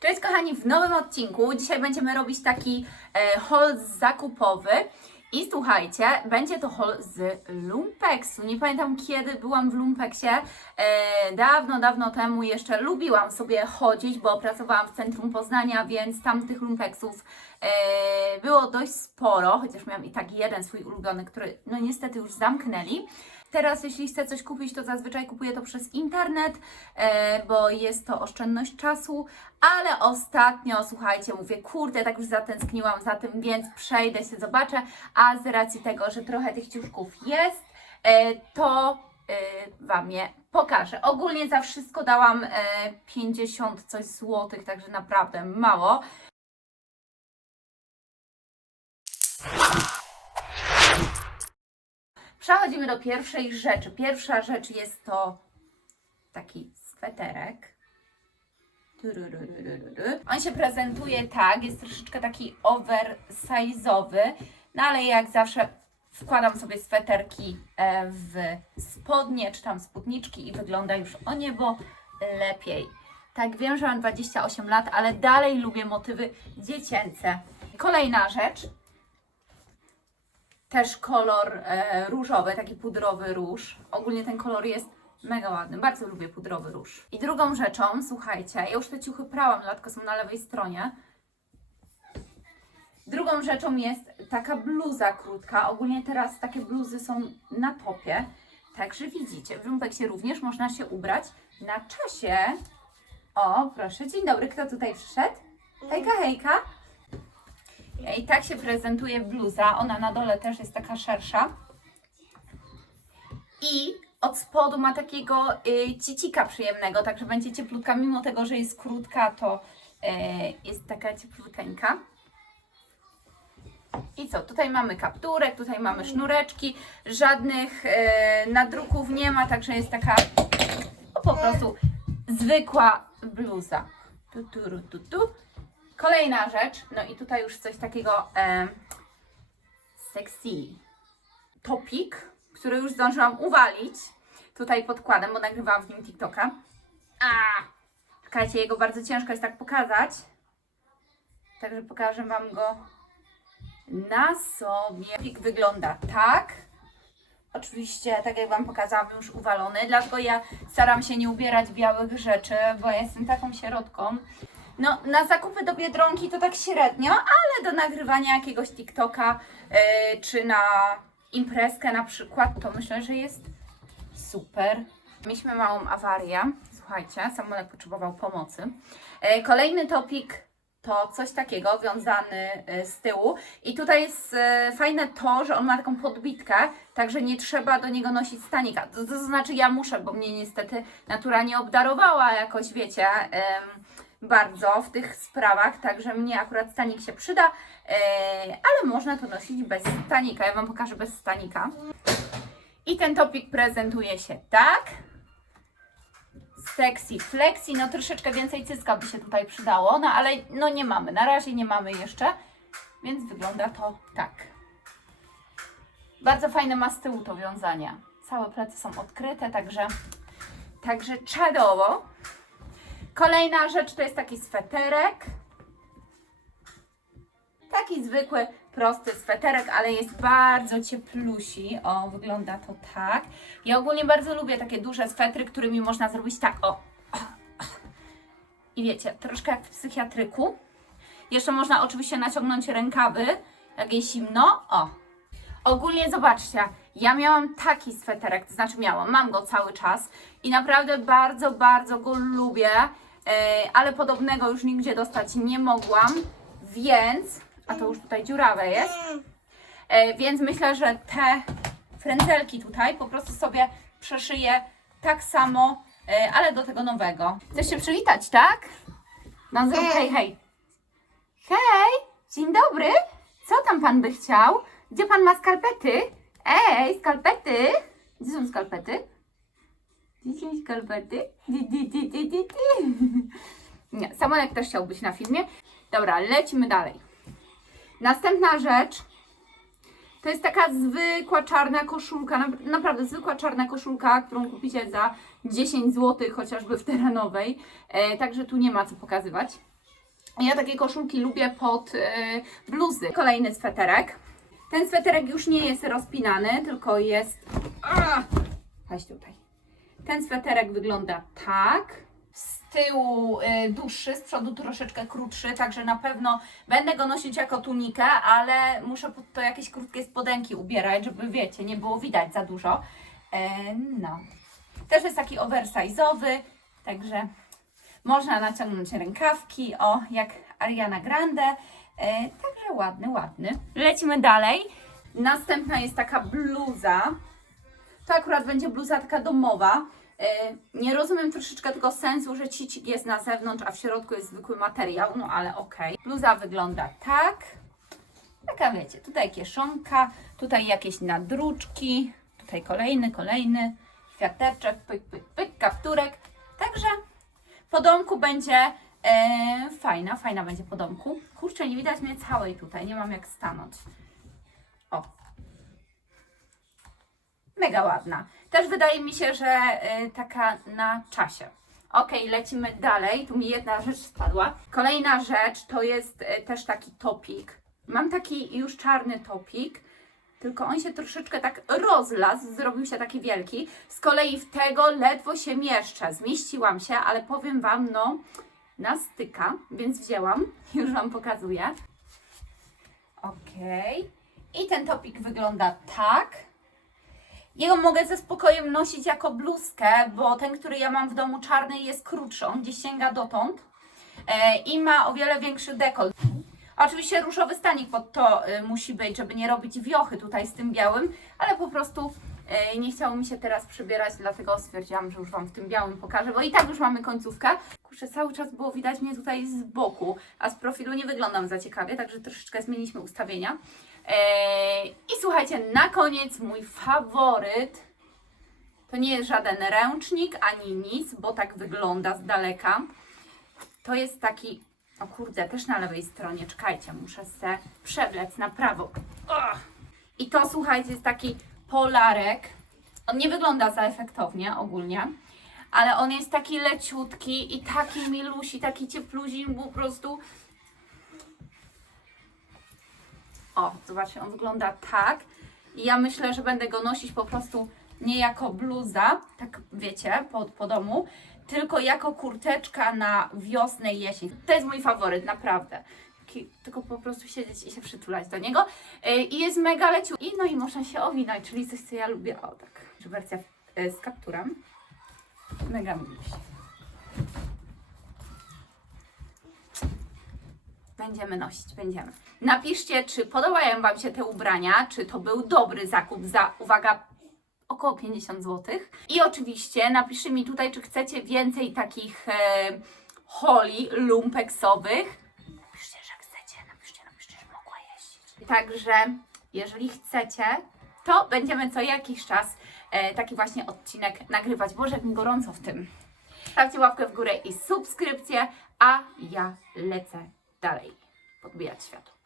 Cześć kochani, w nowym odcinku. Dzisiaj będziemy robić taki e, haul zakupowy. I słuchajcie, będzie to haul z Lumpeksu. Nie pamiętam kiedy byłam w Lumpeksie. E, dawno, dawno temu jeszcze lubiłam sobie chodzić, bo pracowałam w centrum Poznania, więc tam tych Lumpeksów e, było dość sporo. Chociaż miałam i tak jeden swój ulubiony, który no niestety już zamknęli. Teraz, jeśli chcę coś kupić, to zazwyczaj kupuję to przez internet, e, bo jest to oszczędność czasu, ale ostatnio, słuchajcie, mówię, kurde, tak już zatęskniłam za tym, więc przejdę się, zobaczę, a z racji tego, że trochę tych ciuszków jest, e, to e, Wam je pokażę. Ogólnie za wszystko dałam e, 50 coś złotych, także naprawdę mało. Przechodzimy do pierwszej rzeczy. Pierwsza rzecz jest to taki sweterek. On się prezentuje tak, jest troszeczkę taki oversize'owy, no ale jak zawsze wkładam sobie sweterki e, w spodnie czy tam spódniczki i wygląda już o niebo lepiej. Tak, wiem, że mam 28 lat, ale dalej lubię motywy dziecięce. Kolejna rzecz, też kolor e, różowy, taki pudrowy róż. Ogólnie ten kolor jest mega ładny, bardzo lubię pudrowy róż. I drugą rzeczą, słuchajcie, ja już te ciuchy prałam, dlatego są na lewej stronie. Drugą rzeczą jest taka bluza krótka. Ogólnie teraz takie bluzy są na topie. Także widzicie, w lumpeksie również można się ubrać na czasie. O, proszę, dzień dobry, kto tutaj przyszedł? Hejka, hejka. I tak się prezentuje bluza. Ona na dole też jest taka szersza. I od spodu ma takiego y, cicika przyjemnego, także będzie cieplutka. Mimo tego, że jest krótka, to y, jest taka ciepluteńka. I co? Tutaj mamy kapturek, tutaj mamy sznureczki. Żadnych y, nadruków nie ma, także jest taka no, po prostu zwykła bluza. Tu, tu, tu, tu. Kolejna rzecz, no i tutaj już coś takiego e, sexy. Topik, który już zdążyłam uwalić. Tutaj podkładem, bo nagrywałam w nim TikToka. A! Czekajcie, jego bardzo ciężko jest tak pokazać. Także pokażę Wam go na sobie. Topik wygląda tak. Oczywiście, tak jak Wam pokazałam, już uwalony, dlatego ja staram się nie ubierać białych rzeczy, bo jestem taką sierotką. No, na zakupy do Biedronki to tak średnio, ale do nagrywania jakiegoś TikToka yy, czy na imprezkę na przykład, to myślę, że jest super. Mieliśmy małą awarię, słuchajcie, samolot potrzebował pomocy. Yy, kolejny topik to coś takiego wiązany yy, z tyłu i tutaj jest yy, fajne to, że on ma taką podbitkę, także nie trzeba do niego nosić stanika. To, to znaczy ja muszę, bo mnie niestety natura nie obdarowała jakoś, wiecie, bardzo w tych sprawach, także mnie akurat stanik się przyda, e, ale można to nosić bez stanika. Ja Wam pokażę bez stanika. I ten topik prezentuje się tak. Sexy flexi, no troszeczkę więcej cycka by się tutaj przydało, no ale no nie mamy, na razie nie mamy jeszcze, więc wygląda to tak. Bardzo fajne ma z tyłu to wiązanie. Całe plecy są odkryte, także, także czadowo. Kolejna rzecz to jest taki sweterek. Taki zwykły, prosty sweterek, ale jest bardzo cieplusi. O, wygląda to tak. Ja ogólnie bardzo lubię takie duże swetry, którymi można zrobić tak, o. I wiecie, troszkę jak w psychiatryku. Jeszcze można oczywiście naciągnąć rękawy, jak jest zimno. O. Ogólnie zobaczcie, ja miałam taki sweterek, to znaczy miałam, mam go cały czas i naprawdę bardzo, bardzo go lubię, e, ale podobnego już nigdzie dostać nie mogłam, więc, a to już tutaj dziurawe jest, e, więc myślę, że te frędzelki tutaj po prostu sobie przeszyję tak samo, e, ale do tego nowego. Chcesz się przywitać, tak? No zrób hej, hej. Hej, dzień dobry. Co tam pan by chciał? Gdzie pan ma skarpety? Ej, skarpety. Gdzie są skarpety? Gdzie są skarpety? Di, di, di, di, di, di. Nie, Samonek też chciał być na filmie. Dobra, lecimy dalej. Następna rzecz to jest taka zwykła czarna koszulka, na- naprawdę zwykła czarna koszulka, którą kupicie za 10 zł, chociażby w terenowej. E, także tu nie ma co pokazywać. Ja takie koszulki lubię pod y, bluzy. Kolejny sweterek. Ten sweterek już nie jest rozpinany, tylko jest... Chodź tutaj. Ten sweterek wygląda tak. Z tyłu y, dłuższy, z przodu troszeczkę krótszy, także na pewno będę go nosić jako tunikę, ale muszę pod to jakieś krótkie spodenki ubierać, żeby wiecie, nie było widać za dużo. E, no. Też jest taki oversize'owy, także można naciągnąć rękawki, o, jak Ariana Grande. E, także ładny, ładny. Lecimy dalej. Następna jest taka bluza. To akurat będzie bluza taka domowa. E, nie rozumiem troszeczkę tego sensu, że cicik jest na zewnątrz, a w środku jest zwykły materiał, no ale okej. Bluza wygląda tak. Taka wiecie, tutaj kieszonka, tutaj jakieś nadruczki, tutaj kolejny, kolejny, kwiateczek, pyk, pyk, pyk, kapturek. Także po domku będzie e, fajna, fajna będzie po domku. Kurczę, nie widać mnie całej tutaj, nie mam jak stanąć. O. Mega ładna. Też wydaje mi się, że e, taka na czasie. Ok, lecimy dalej. Tu mi jedna rzecz spadła. Kolejna rzecz to jest e, też taki topik. Mam taki już czarny topik, tylko on się troszeczkę tak rozlazł, zrobił się taki wielki. Z kolei w tego ledwo się mieszczę. Zmieściłam się, ale powiem Wam, no, nastyka, więc wzięłam. Już Wam pokazuję. Ok. I ten topik wygląda tak. Jego mogę ze spokojem nosić jako bluzkę, bo ten, który ja mam w domu czarny jest krótszy, on gdzieś sięga dotąd e, i ma o wiele większy dekolt. Oczywiście różowy stanik pod to y, musi być, żeby nie robić wiochy tutaj z tym białym, ale po prostu nie chciało mi się teraz przybierać, dlatego stwierdziłam, że już Wam w tym białym pokażę, bo i tak już mamy końcówkę. Kurczę, cały czas było widać mnie tutaj z boku, a z profilu nie wyglądam za ciekawie, także troszeczkę zmieniliśmy ustawienia. E, I słuchajcie, na koniec mój faworyt. To nie jest żaden ręcznik ani nic, bo tak wygląda z daleka. To jest taki, o kurde, też na lewej stronie, czekajcie, muszę se przewlec na prawo. I to słuchajcie, jest taki polarek. On nie wygląda za efektownie ogólnie, ale on jest taki leciutki i taki milusi, taki ciepluzi, po prostu. O, zobaczcie, on wygląda tak. I ja myślę, że będę go nosić po prostu nie jako bluza, tak wiecie, po, po domu, tylko jako kurteczka na wiosnę i jesień. To jest mój faworyt, naprawdę. Tylko po prostu siedzieć i się przytulać do niego. Yy, I jest mega leciu. I no i można się owinąć, czyli coś, co ja lubię. O tak, wersja yy, z kapturem. Mega miluś. Będziemy nosić, będziemy. Napiszcie, czy podobają Wam się te ubrania, czy to był dobry zakup za, uwaga, około 50 zł. I oczywiście napiszcie mi tutaj, czy chcecie więcej takich e, holi lumpeksowych. Mogła jeździć. Także, jeżeli chcecie, to będziemy co jakiś czas e, taki właśnie odcinek nagrywać. Boże, jak mi gorąco w tym. Stawcie łapkę w górę i subskrypcję, a ja lecę dalej podbijać światło.